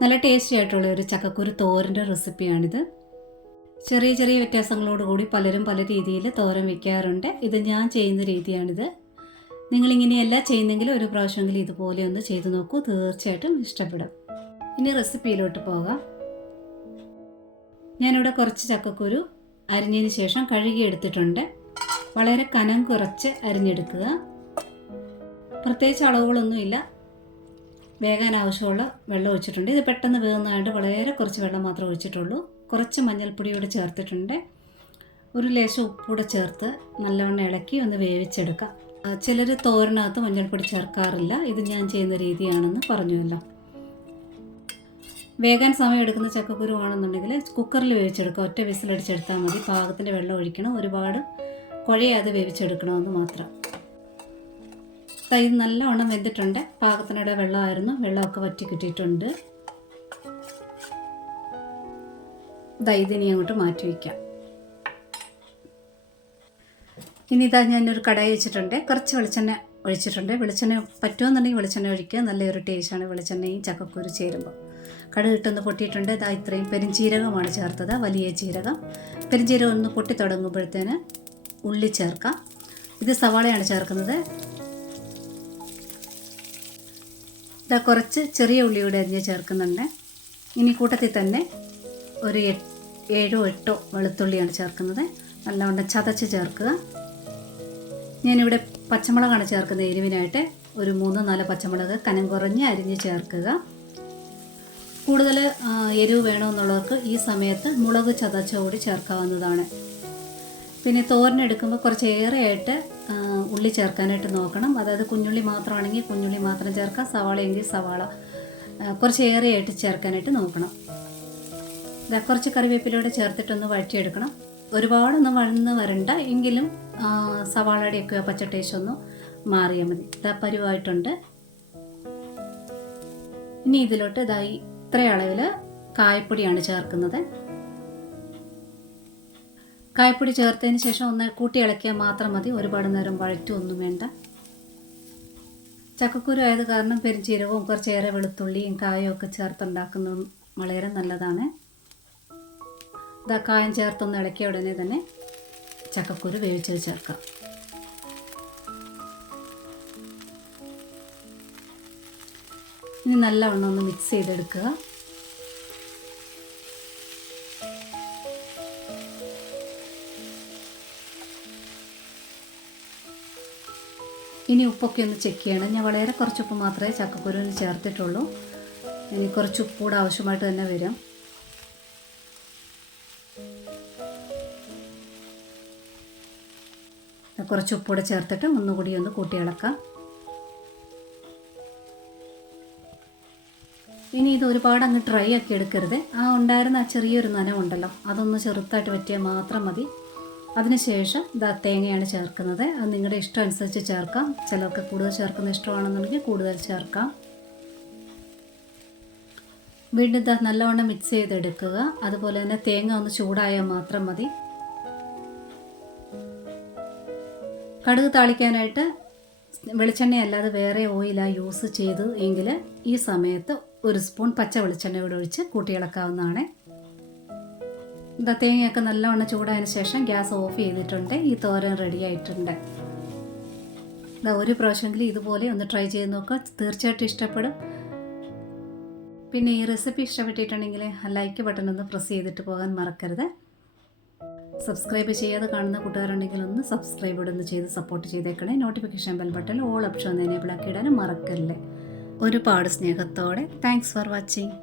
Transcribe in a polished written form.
നല്ല ടേസ്റ്റി ആയിട്ടുള്ള ഒരു ചക്കക്കുരു തോരൻ്റെ റെസിപ്പിയാണിത്. ചെറിയ ചെറിയ വ്യത്യാസങ്ങളോടുകൂടി പലരും പല രീതിയിൽ തോരൻ വയ്ക്കാറുണ്ട്. ഇത് ഞാൻ ചെയ്യുന്ന രീതിയാണിത്. നിങ്ങളിങ്ങനെയല്ല ചെയ്യുന്നെങ്കിൽ ഒരു പ്രാവശ്യമെങ്കിലും ഇതുപോലെ ഒന്ന് ചെയ്തു നോക്കൂ, തീർച്ചയായിട്ടും ഇഷ്ടപ്പെടും. ഇനി റെസിപ്പിയിലോട്ട് പോകാം. ഞാനിവിടെ കുറച്ച് ചക്കക്കുരു അരിഞ്ഞതിന് ശേഷം കഴുകി എടുത്തിട്ടുണ്ട്. വളരെ കനം കുറച്ച് അരിഞ്ഞെടുക്കുക. പ്രത്യേകിച്ച് അളവുകളൊന്നുമില്ല. വേകാൻ ആവശ്യമുള്ള വെള്ളം ഒഴിച്ചിട്ടുണ്ട്. ഇത് പെട്ടെന്ന് വേകുന്നതായിട്ട് വളരെ കുറച്ച് വെള്ളം മാത്രമേ ഒഴിച്ചിട്ടുള്ളൂ. കുറച്ച് മഞ്ഞൾപ്പൊടിയോട് ചേർത്തിട്ടുണ്ട്. ഒരു ലേശം ഉപ്പൂടെ ചേർത്ത് നല്ലവണ്ണം ഇളക്കി ഒന്ന് വേവിച്ചെടുക്കാം. ചിലർ തോരനകത്ത് മഞ്ഞൾപ്പൊടി ചേർക്കാറില്ല. ഇത് ഞാൻ ചെയ്യുന്ന രീതിയാണെന്ന് പറഞ്ഞുവല്ലോ. വേകാൻ സമയം എടുക്കുന്ന ചക്കക്കുരു ആണെന്നുണ്ടെങ്കിൽ കുക്കറിൽ വേവിച്ചെടുക്കുക. ഒറ്റ വിസിലടിച്ചെടുത്താൽ മതി. പാകത്തിൻ്റെ വെള്ളം ഒഴിക്കണം. ഒരുപാട് കുഴയാതെ വേവിച്ചെടുക്കണമെന്ന് മാത്രം. ഇത് നല്ലവണ്ണം വെന്തിട്ടുണ്ട്. പാകത്തിനിടെ വെള്ളമായിരുന്നു. വെള്ളമൊക്കെ വറ്റി കിട്ടിയിട്ടുണ്ട്. ഇതിനി അങ്ങോട്ട് മാറ്റി വയ്ക്കാം. ഇനി ഞാനൊരു കടായി വെച്ചിട്ടുണ്ട്. കുറച്ച് വെളിച്ചെണ്ണ ഒഴിച്ചിട്ടുണ്ട്. വെളിച്ചെണ്ണ പറ്റുമെന്നുണ്ടെങ്കിൽ വെളിച്ചെണ്ണ ഒഴിക്കുക. നല്ലൊരു ടേസ്റ്റാണ് വെളിച്ചെണ്ണയും ചക്കക്കുരു ചേരുമ്പോൾ. കടുക് ഇട്ടൊന്ന് പൊട്ടിയിട്ടുണ്ട്. ഇത്രയും പെരിഞ്ചീരകമാണ് ചേർത്തത്, വലിയ ജീരകം. പെരിഞ്ചീരകം ഒന്ന് പൊട്ടി തുടങ്ങുമ്പോഴത്തേന് ഉള്ളി ചേർക്കാം. ഇത് സവാളയാണ് ചേർക്കുന്നത്. കുറച്ച് ചെറിയ ഉള്ളിയുടെ അരിഞ്ഞ് ചേർക്കുന്നുണ്ട്. ഇനി കൂട്ടത്തിൽ തന്നെ ഒരു 7-8 വെളുത്തുള്ളിയാണ് ചേർക്കുന്നത്. നല്ലവണ്ണം ചതച്ച് ചേർക്കുക. ഞാനിവിടെ പച്ചമുളകാണ് ചേർക്കുന്നത് എരിവിനായിട്ട്. ഒരു 3-4 പച്ചമുളക് കനം കുറഞ്ഞ് അരിഞ്ഞ് ചേർക്കുക. കൂടുതൽ എരിവ് വേണമെന്നുള്ളവർക്ക് ഈ സമയത്ത് മുളക് ചതച്ച കൂടി ചേർക്കാവുന്നതാണ്. പിന്നെ തോരനെടുക്കുമ്പോൾ കുറച്ച് ഏറെയായിട്ട് ഉള്ളി ചേർക്കാനായിട്ട് നോക്കണം. അതായത് കുഞ്ഞുള്ളി മാത്രമാണെങ്കിൽ കുഞ്ഞുള്ളി മാത്രം ചേർക്കാം, സവാളയെങ്കിൽ സവാള കുറച്ച് ഏറെയായിട്ട് ചേർക്കാനായിട്ട് നോക്കണം. കുറച്ച് കറിവേപ്പിലൂടെ ചേർത്തിട്ടൊന്ന് വഴറ്റിയെടുക്കണം. ഒരുപാടൊന്നും വഴന്ന് വരണ്ട, എങ്കിലും സവാളയുടെയൊക്കെ പച്ച ടേസ്റ്റ് ഒന്ന് മാറിയാൽ മതി. പരുവായിട്ടുണ്ട്. ഇനി ഇതിലോട്ട് ഇത്ര അളവിൽ കായപ്പൊടിയാണ് ചേർക്കുന്നത്. കായപ്പൊടി ചേർത്തതിന് ശേഷം ഒന്ന് കൂട്ടി ഇളക്കിയാൽ മാത്രം മതി. ഒരുപാട് നേരം വഴറ്റുമൊന്നും വേണ്ട. ചക്കക്കുരു ആയത് കാരണം പെരിഞ്ചീരകവും കുറച്ചേറെ വെളുത്തുള്ളിയും കായവും ഒക്കെ ചേർത്തുണ്ടാക്കുന്നത് വളരെ നല്ലതാണ്. കായം ചേർത്തൊന്ന് ഇളക്കിയ ഉടനെ തന്നെ ചക്കക്കുരു വേവിച്ചത് ചേർക്കാം. ഇനി നല്ലവണ്ണം ഒന്ന് മിക്സ് ചെയ്തെടുക്കുക. ഇനി ഉപ്പൊക്കെ ഒന്ന് ചെക്ക് ചെയ്യണം. ഞാൻ വളരെ കുറച്ച് ഉപ്പ് മാത്രമേ ചക്കക്കുരുവിന് ചേർത്തിട്ടുള്ളൂ. ഇനി കുറച്ച് ഉപ്പ് കൂടെ ആവശ്യമായിട്ട് തന്നെ വരും. കുറച്ച് ഉപ്പൂടെ ചേർത്തിട്ട് ഒന്നുകൂടി ഒന്ന് കൂട്ടി ഇളക്കാം. ഇനി ഇത് ഒരുപാട് അങ്ങ് ഡ്രൈ ആക്കി എടുക്കരുത്. ഉണ്ടായിരുന്ന ചെറിയൊരു നനവുണ്ടല്ലോ, അതൊന്ന് ചെറുതായിട്ട് പറ്റിയാൽ മാത്രം മതി. അതിനുശേഷം തേങ്ങയാണ് ചേർക്കുന്നത്. അത് നിങ്ങളുടെ ഇഷ്ടം അനുസരിച്ച് ചേർക്കാം. ചിലർക്ക് കൂടുതൽ ചേർക്കുന്ന ഇഷ്ടമാണെന്നുണ്ടെങ്കിൽ കൂടുതൽ ചേർക്കാം. വീണ്ടും നല്ലവണ്ണം മിക്സ് ചെയ്തെടുക്കുക. അതുപോലെ തന്നെ തേങ്ങ ഒന്ന് ചൂടായാൽ മാത്രം മതി. കടുക് താളിക്കാനായിട്ട് വെളിച്ചെണ്ണ അല്ലാതെ വേറെ ഓയിലാണ് യൂസ് ചെയ്തു എങ്കിൽ ഈ സമയത്ത് 1 സ്പൂൺ പച്ച വെളിച്ചെണ്ണ കൂടെ ഒഴിച്ച് കൂട്ടിയിളക്കാവുന്നതാണ്. തേങ്ങയൊക്കെ നല്ലവണ്ണം ചൂടായതിന് ശേഷം ഗ്യാസ് ഓഫ് ചെയ്തിട്ടുണ്ട്. ഈ തോരൻ റെഡി ആയിട്ടുണ്ട്. ഒരു പ്രാവശ്യമെങ്കിലും ഇതുപോലെ ഒന്ന് ട്രൈ ചെയ്ത് നോക്കുക, തീർച്ചയായിട്ടും ഇഷ്ടപ്പെടും. പിന്നെ ഈ റെസിപ്പി ഇഷ്ടപ്പെട്ടിട്ടുണ്ടെങ്കിൽ ലൈക്ക് ബട്ടൺ ഒന്ന് പ്രസ് ചെയ്തിട്ട് പോകാൻ മറക്കരുത്. സബ്സ്ക്രൈബ് ചെയ്യാതെ കാണുന്ന കൂട്ടുകാരുണ്ടെങ്കിൽ ഒന്ന് സബ്സ്ക്രൈബ് ഒന്ന് ചെയ്ത് സപ്പോർട്ട് ചെയ്തേക്കണേ. Notification bell button all option ഒന്ന് എനേബിൾ ആക്കി ഇടാനും മറക്കല്ലേ. ഒരുപാട് സ്നേഹത്തോടെ താങ്ക്സ് ഫോർ വാച്ചിങ്.